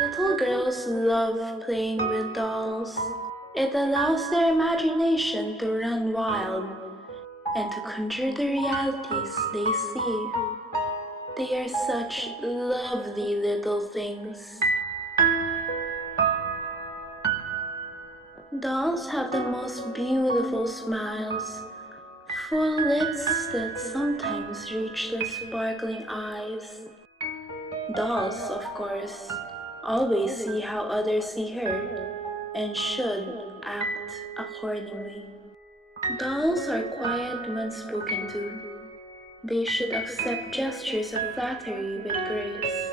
Little girls love playing with dolls. It allows their imagination to run wild and to conjure the realities they see. They are such lovely little things. Dolls have the most beautiful smiles, full lips that sometimes reach the sparkling eyes. Dolls, of course, always see how others see her and should act accordingly. Dolls are quiet when spoken to. They should accept gestures of flattery with grace.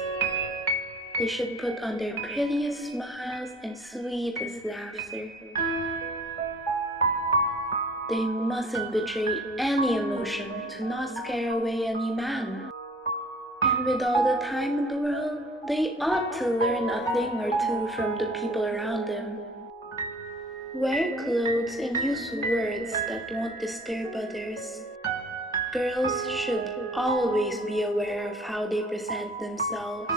They should put on their prettiest smiles and sweetest laughter. They mustn't betray any emotion to not scare away any man. And with all the time in the world, they ought to learn a thing or two from the people around them. Wear clothes and use words that won't disturb others. Girls should always be aware of how they present themselves.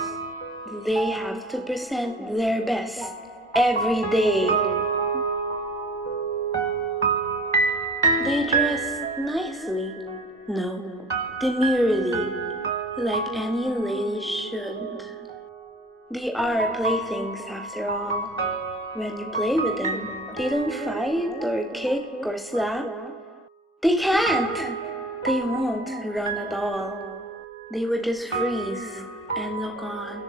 They have to present their best every day. They dress nicely, no, demurely, like any lady should. They are playthings after all. When you play with them, they don't fight or kick or slap. They can't! They won't run at all. They would just freeze and look on,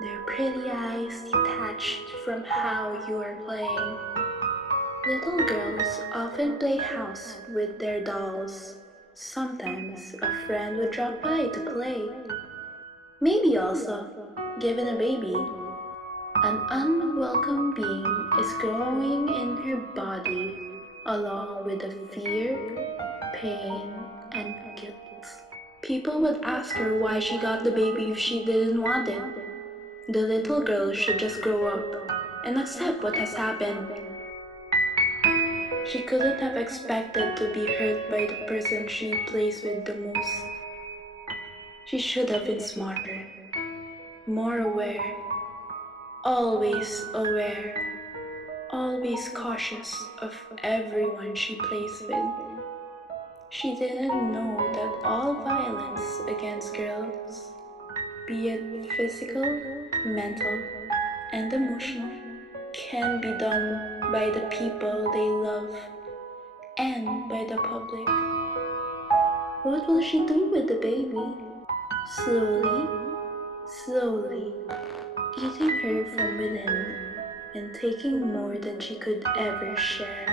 their pretty eyes detached from how you are playing. Little girls often play house with their dolls. Sometimes a friend would drop by to play. Maybe also given a baby. An unwelcome being is growing in her body along with the fear, pain, and guilt. People would ask her why she got the baby if she didn't want it. The little girl should just grow up and accept what has happened. She couldn't have expected to be hurt by the person she plays with the most. She should have been smarter, more aware, always cautious of everyone she plays with. She didn't know that all violence against girls, be it physical, mental, and emotional, can be done by the people they love and by the public. What will she do with the baby? Slowly, eating her from within and taking more than she could ever share.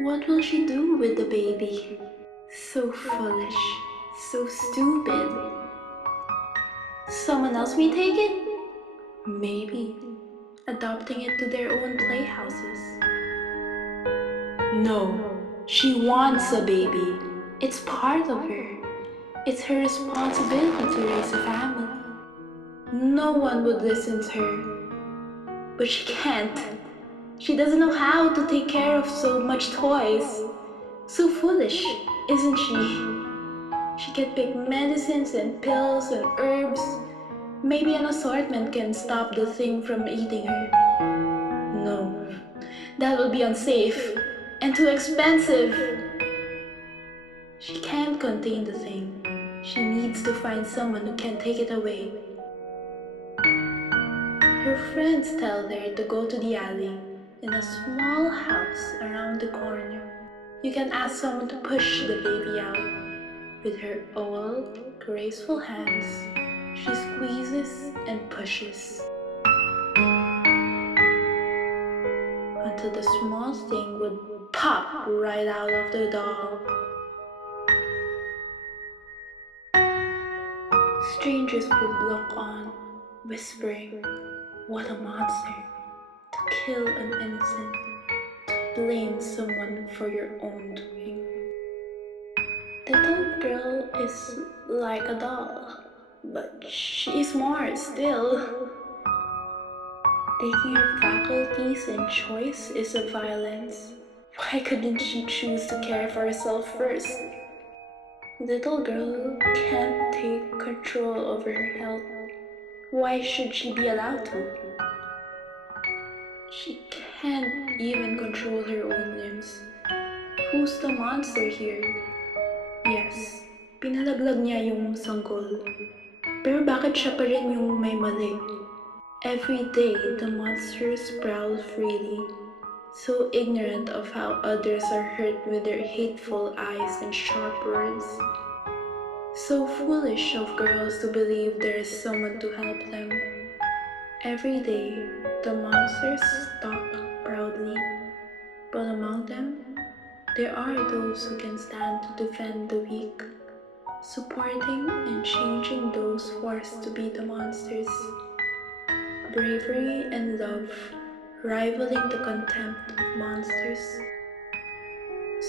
What will she do with the baby? So foolish, so stupid. Someone else may take it? Maybe, adopting it to their own playhouses. No, she wants a baby. It's part of her. It's her responsibility to raise a family. No one would listen to her. But she can't. She doesn't know how to take care of so much toys. So foolish, isn't she? She can pick medicines and pills and herbs. Maybe an assortment can stop the thing from eating her. No, that would be unsafe and too expensive. She can't contain the thing. She needs to find someone who can take it away. Her friends tell her to go to the alley in a small house around the corner. You can ask someone to push the baby out. With her old, graceful hands, she squeezes and pushes until the small thing would pop right out of the doll. Strangers would look on, whispering, "What a monster! To kill an innocent, to blame someone for your own doing." The little girl is like a doll, but she is more still. Taking her faculties and choice is a violence. Why couldn't she choose to care for herself first? Little girl can't take control over her health. Why should she be allowed to? She can't even control her own limbs. Who's the monster here? Yes, pinalaglag niya yung sanggol. Pero bakit siya pa rin yung may mali? Every day, the monsters prowl freely, so ignorant of how others are hurt with their hateful eyes and sharp words. So foolish of girls to believe there is someone to help them. Every day, the monsters stalk proudly, but among them, there are those who can stand to defend the weak, supporting and changing those forced to be the monsters. Bravery and love rivaling the contempt of monsters.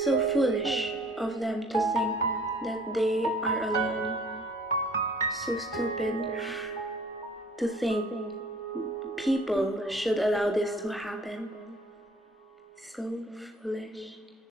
So foolish of them to think that they are alone. So stupid to think people should allow this to happen. So foolish.